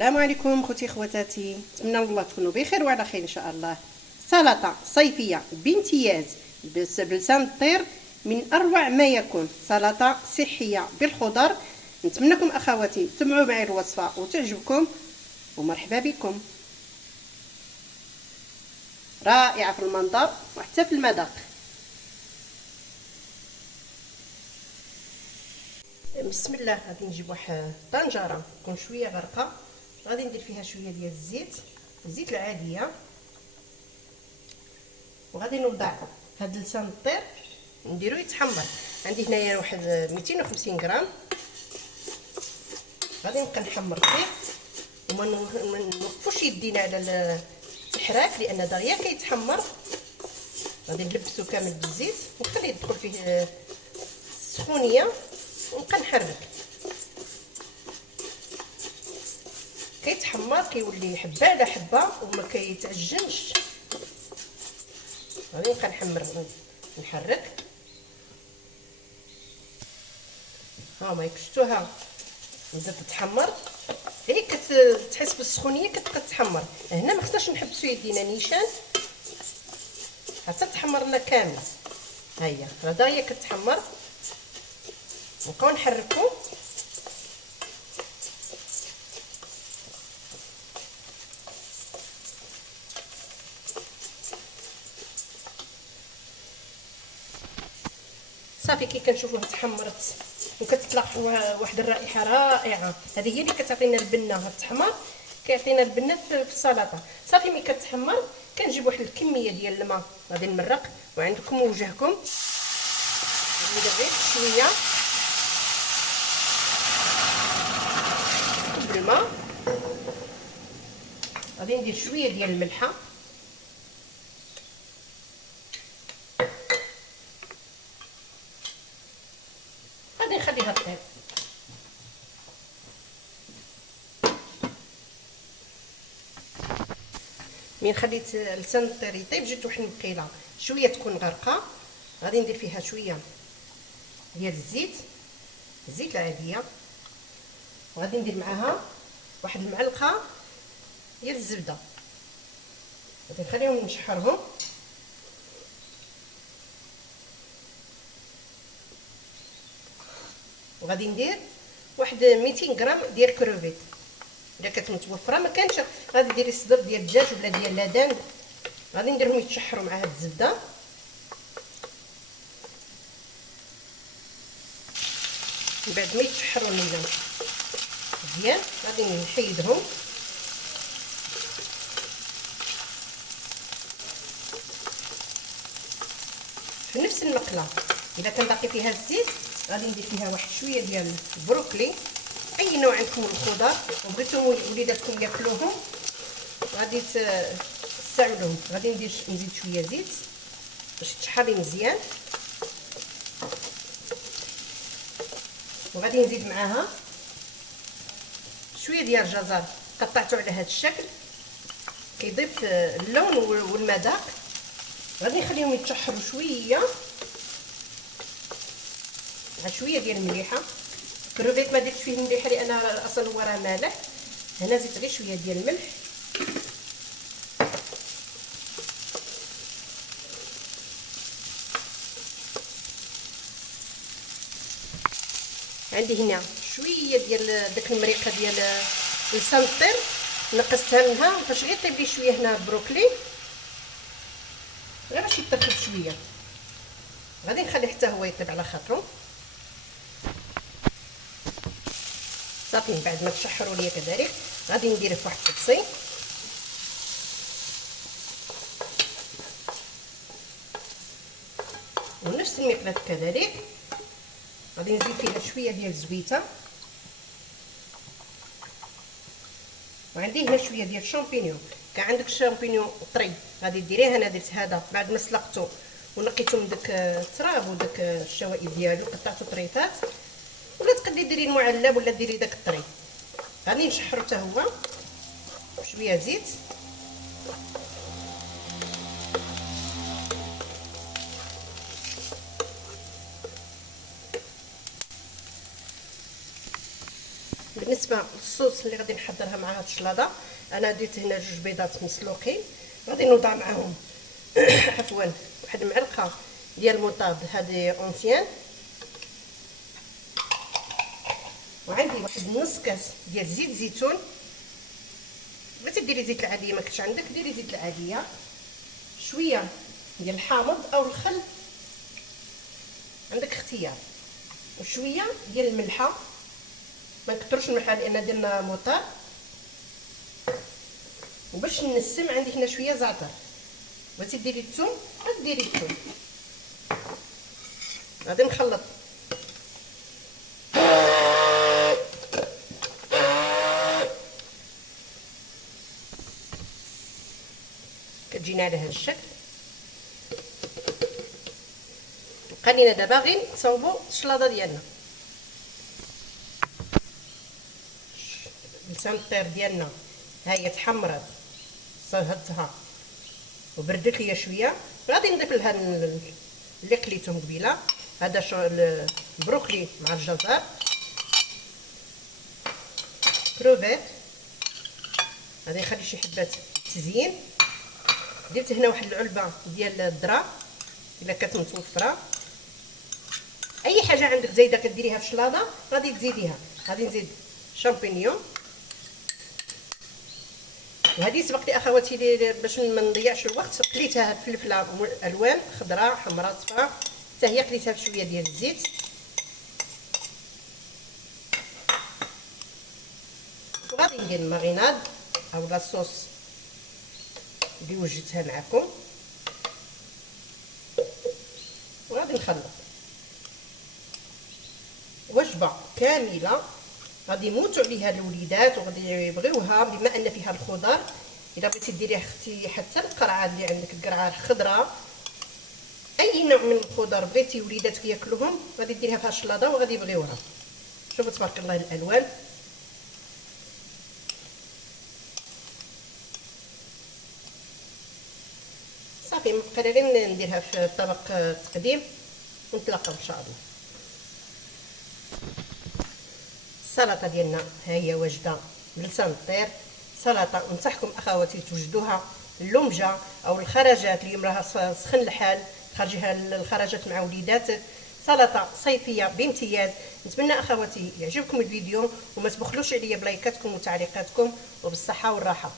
السلام عليكم خوتي خواتاتي، نتمنى الله تكونوا بخير وعلى خير ان شاء الله. سلطه صيفيه بامتياز بلسان الطير، من اروع ما يكون. سلطه صحيه بالخضر. نتمنىكم اخواتي تسمعوا معي الوصفه وتعجبكم، ومرحبا بكم. رائعه في المنظر وحتى في المذاق. بسم الله. غادي نجيب واحد طنجره تكون شويه غرقه، غادي ندير فيها شويه ديال الزيت العاديه، وغادي نوضع هاد لسان الطير نديرو يتحمر. عندي هنايا واحد 250 غرام، غادي نبقى نحمر فيه وما نوقفوش يدينا على الحراك لان دغيا كيتحمر. غادي نلبسو كامل بالزيت ونخليه يدخل فيه السخونيه ونبقى نحرك. كيتحمر كيولي حبه على حبه وما كيتعجنش. غادي نبقى نحرك. ها ما شفتوها بدات تتحمر، هي كتحس بالسخونيه كتبقى تتحمر. هنا ما خصناش نحبسو يدينا نيشان حتى تحمر لنا كامل. ها هي هذا هي كتحمر، نبقاو نحركو. صافي كي كنشوفوها تحمرت وكتطلق واحد الرائحه رائعه. هذه هي اللي كتعطينا البنه. هاد التحمر كيعطينا البنه في السلطه. صافي ملي كتحمر كنجيب واحد الكميه ديال الماء غادي نمرق، وعندكم وجهكم ندير غير شويه بالماء. غادي ندير شويه ديال الملحه، غادي نخليها طيب. من خليت لسان الطير يطيب جبت واحد المقيله شويه تكون غارقه، غادي ندير فيها شويه ديال الزيت العاديه، وغادي ندير معاها واحد المعلقه ديال الزبده. غادي نخليهم نشحرهم. وغادي ندير واحد 200 غرام ديال كروفيت الا كانت متوفره. ما كانش غادي ديري صدر ديال الدجاج ولا ديال لادان، غادي نديرهم يتشحروا مع هاد الزبده. من بعد ما يتشحروا لنا مزيان غادي نحيدهم. في نفس المقله اذا كان باقي فيها الزيت غادي ندير فيها واحد شويه ديال البروكلي، اي نوع عندكم من الخضر وبغيتو وليداتكم ياكلوهم غادي تستعملوهم. غادي نزيد شويه زيت باش تشحري مزيان، وغادي نزيد معاها شويه ديال الجزر قطعته على هذا الشكل كيضيف اللون والمذاق. غادي نخليهم يتشحروا شويه مع شويه ديال المليحه. كروفيت ما درتش فيه مليحه لان اصلا هو راه مالح، هنا زدت غير شويه ديال الملح. عندي هنا شويه ديال داك المريقه ديال لسان الطير نقصتها منها باش غير طيب لي شويه هنا البروكلي غير باش يطيب شويه. غادي نخليه حتى هو يطيب على خاطرو. صافي من بعد ما تشحروا ليا كذلك غادي ندير في واحد الطبسي ونفس المقدار كذلك. غادي نزيد فيها شويه ديال الزويته، وعندي هنا شويه ديال الشامبينيون. كان عندك الشامبينيون طري غادي ديريه. انا درت هذا بعد ما سلقته ونقيته من داك التراب وداك الشوائب ديالو قطعته طريفات، ولا تقدري ديري المعلب ولا ديري داك الطري. غادي نشحرو حتى هو بشويه زيت. بالنسبه للصوص اللي غادي نحضرها مع هاد الشلاضه، انا درت هنا 2 بيضات مسلوقين، غادي نوضع معاهم عفوا واحد المعلقه ديال المطاب هذه اونسيان، وعندي واحد نص كاس ديال زيت زيتون. بغيتي ديري زيت العاديه ما كنتش عندك ديري زيت العاديه، شويه ديال الحامض او الخل عندك اختيار، وشويه ديال الملحه، ما نكثرش الملحه لان درنا موطار. وباش نسم عندي هنا شويه زعتر. بغيتي ديري الثوم ديري الثوم. غادي نخلط كتجينا على هذا الشكل. بقى لينا دابا غير نصاوبوا الشلاضه ديالنا. لسان الطير ديالنا ها هي تحمرت، صهدتها وبردت ليا شويه. غادي نضيف لها اللي قليتهم قبيله، هذا البروكلي مع الجزر، كروفيت غادي نخلي شي حبات تزيين. درت هنا واحد العلبه ديال الذره الا كانت متوفره، اي حاجه عندك زايده كديريها في الشلاضه غادي تزيديها. غادي نزيد شامبينيون، وهذه سبق لي اخواتي باش ما نضيعش الوقت قليتها فلفله الوان خضراء حمراء صفراء حتى هي قليتها في شويه ديال الزيت. وغادي ندير الماريناد او لاصوص اللي وجدتها معكم، وغادي نخلط وجبه كامله غادي يموتوا عليها الوليدات وغادي يبغيوها بما ان فيها الخضر. الا بغيتي ديريها اختي حتى القرعه اللي عندك، القرعه الخضراء، اي نوع من الخضر بغيتي وليداتك ياكلوهم غادي ديريها في هاد الشلاضه وغادي يبغيوها. شوفوا تبارك الله الالوان. صافي مبقى غير نديرها في طبق التقديم ونتلاقاو ان شاء الله. السلطه ديالنا ها هي واجده بلسان الطير. سلطه انصحكم اخواتي توجدوها اللومجه او الخرجات، اليوم راه سخن الحال، خرجيها الخرجات مع وليداتك. سلطه صيفيه بامتياز. نتمنى اخواتي يعجبكم الفيديو وما تبخلوش عليا بلايكاتكم وتعليقاتكم، وبالصحه والراحه.